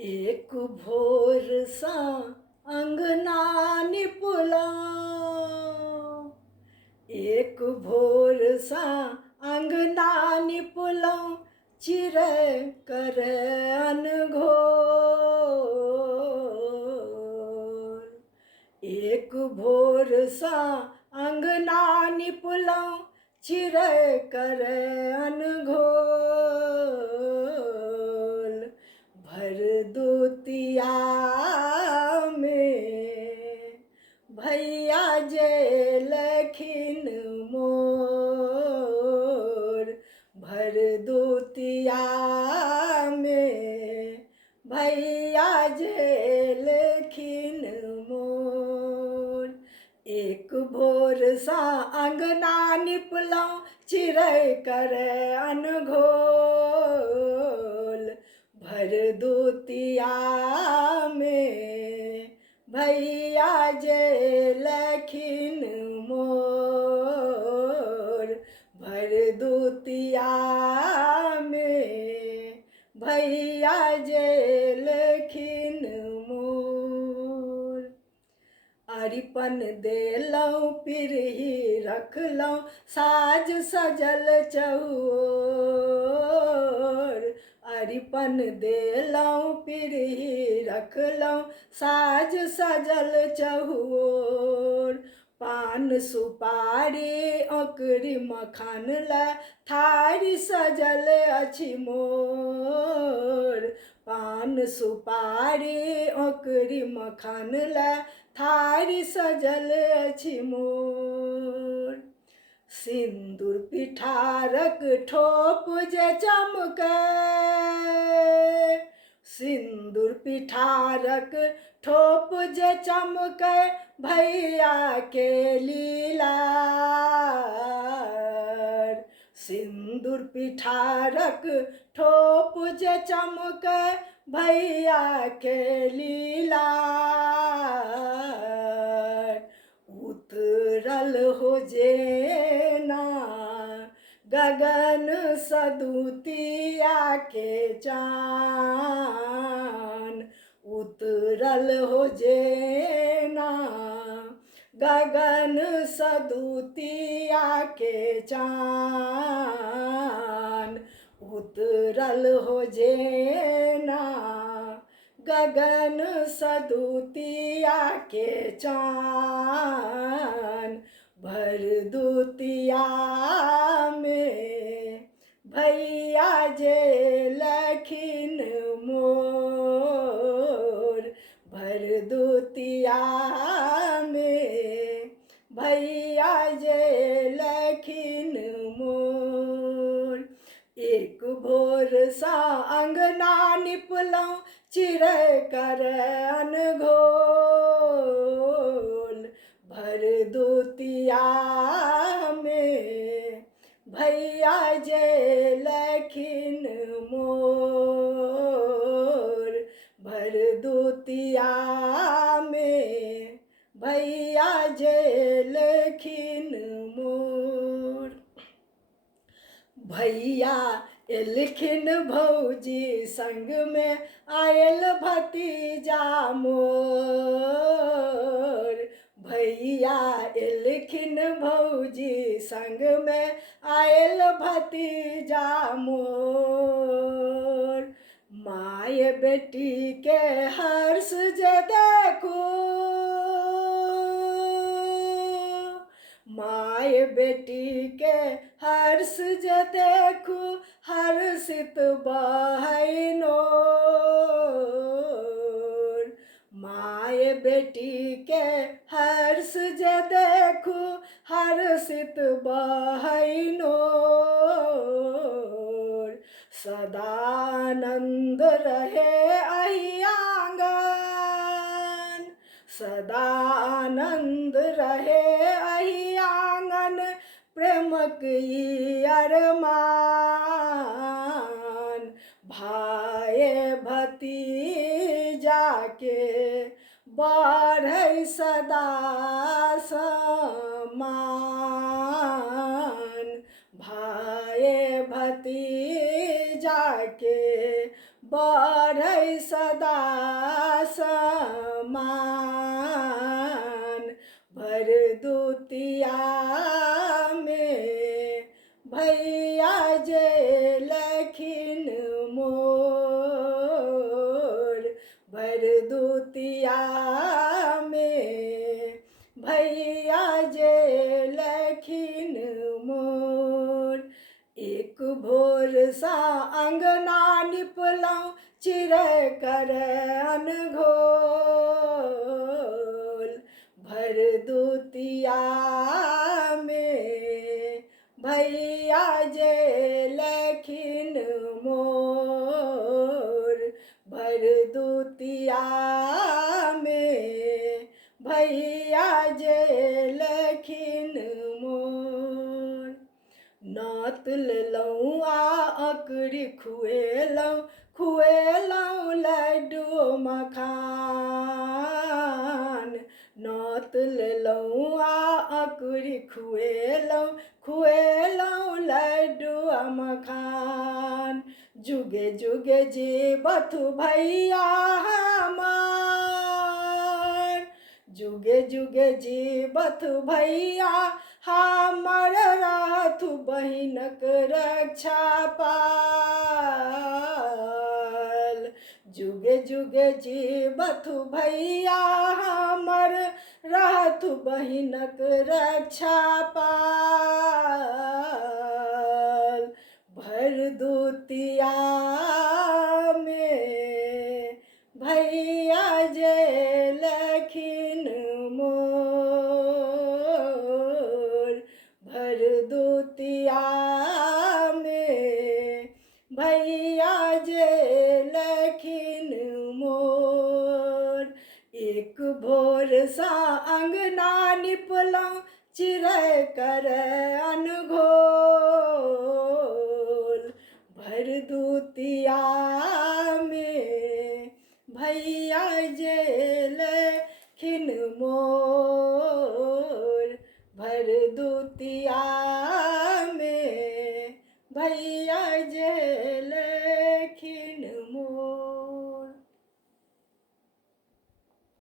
एक भोर सा अंगना निपुला, एक भोर सा अंगना निपुला, चिरै कर अनघोर। एक भोर सा अंगना निपुला, चिरै कर अनघोर। भर दुतिया में भैया जेलखिन मोर। भर दुतिया में भैया जेलखिन मोर। एक भोर सा अंगना निपलौ, चिरै कर अनघोल। भर दुतिया में भैया जेलखिन मोर। भर दुतिया में भैया जेलखिन मोर। अरिपन देलौं पिरही रखलौं, साज सजल चहुओर। अरिपन देलौं पिरही रखलौं, साज सजल चहुओर। पान सुपारी ओकरी मखान ला, थारी सजल अछि मोर। पान सुपारी ओकरी मखान ला, थारी सजल अछि मोर। सिंदूर पिठारक ठोप जे चमकै, सिंदूर पिठारक ठोप जे चमकै, भैया के लीलार। सिंदूर पिठारक ठोप जे चमकै, भैया के लीलार। उतरल हो जेना गगन सदुतिया के चान। उतरल हो जेना गगन सदुतिया के चान। उतरल हो जेना गगन सदुतिया के चान। भर दुतिया में भैया जेलखिन मोर। भर दुतिया में भैया जेलखिन मोर। एक भोर सा अंगना निपलौं, चिरै कर अनघोल। भर दुतिया में भैया जेलखिन मोर। भर दुतिया में भैया जेलखिन मोर। भैया एलखिन भौजी संग में, आयल भतीजा मोर। भैया एलखिन भौजी संग में, आयल भतीजा मोर। माय बेटी के हर्ष जे देखू, माय बेटी के हर्ष जे देखू, हर्षित बहै नोर। माय बेटी के हर्ष जे देखू, हर्षित बहै नोर। सदानंद रहे एहि आंगन, सदानंद रहे एहि आंगन, प्रेमक ई अरमान। भाय भतीजा के बढ़ै सदा सम्मान। भाय भतीजा के बढ़ै सदा समान। भर दुतिया में भैया जे लखिन मोर। भर दुतिया में भैया जे लखिन मोर। एक भोर सा अंगना निपलहुँ चिरै कर अनघोल। भर दुतिया में भैया जे लखिन मोर। भर दुतिया में भैया जे लखिन मोर। नौत लेलहुँ आ अकरी खुएलहुँ लड्डू मखान। नौत लेलहुँ आ अकरी खुएलहुँ लड्डू मखान। जुगे जुगे जीबथु भैया हमार। जुगे जुगे जीबथु भैया हमर। रहथु बहिनक रक्षा पाल। जुगे जुगे जीबथु भैया हमर। रहथु बहिनक रक्षा पाल। भर दुतिया में भैया जे लखिन मोर। भर दुतिया में भैया जे लखिन मोर। एक भोर सा अंगना निपलहुँ चिरै कर अनघोल। भर दुतिया में भैया जे लखिन मोर। भर दुतिया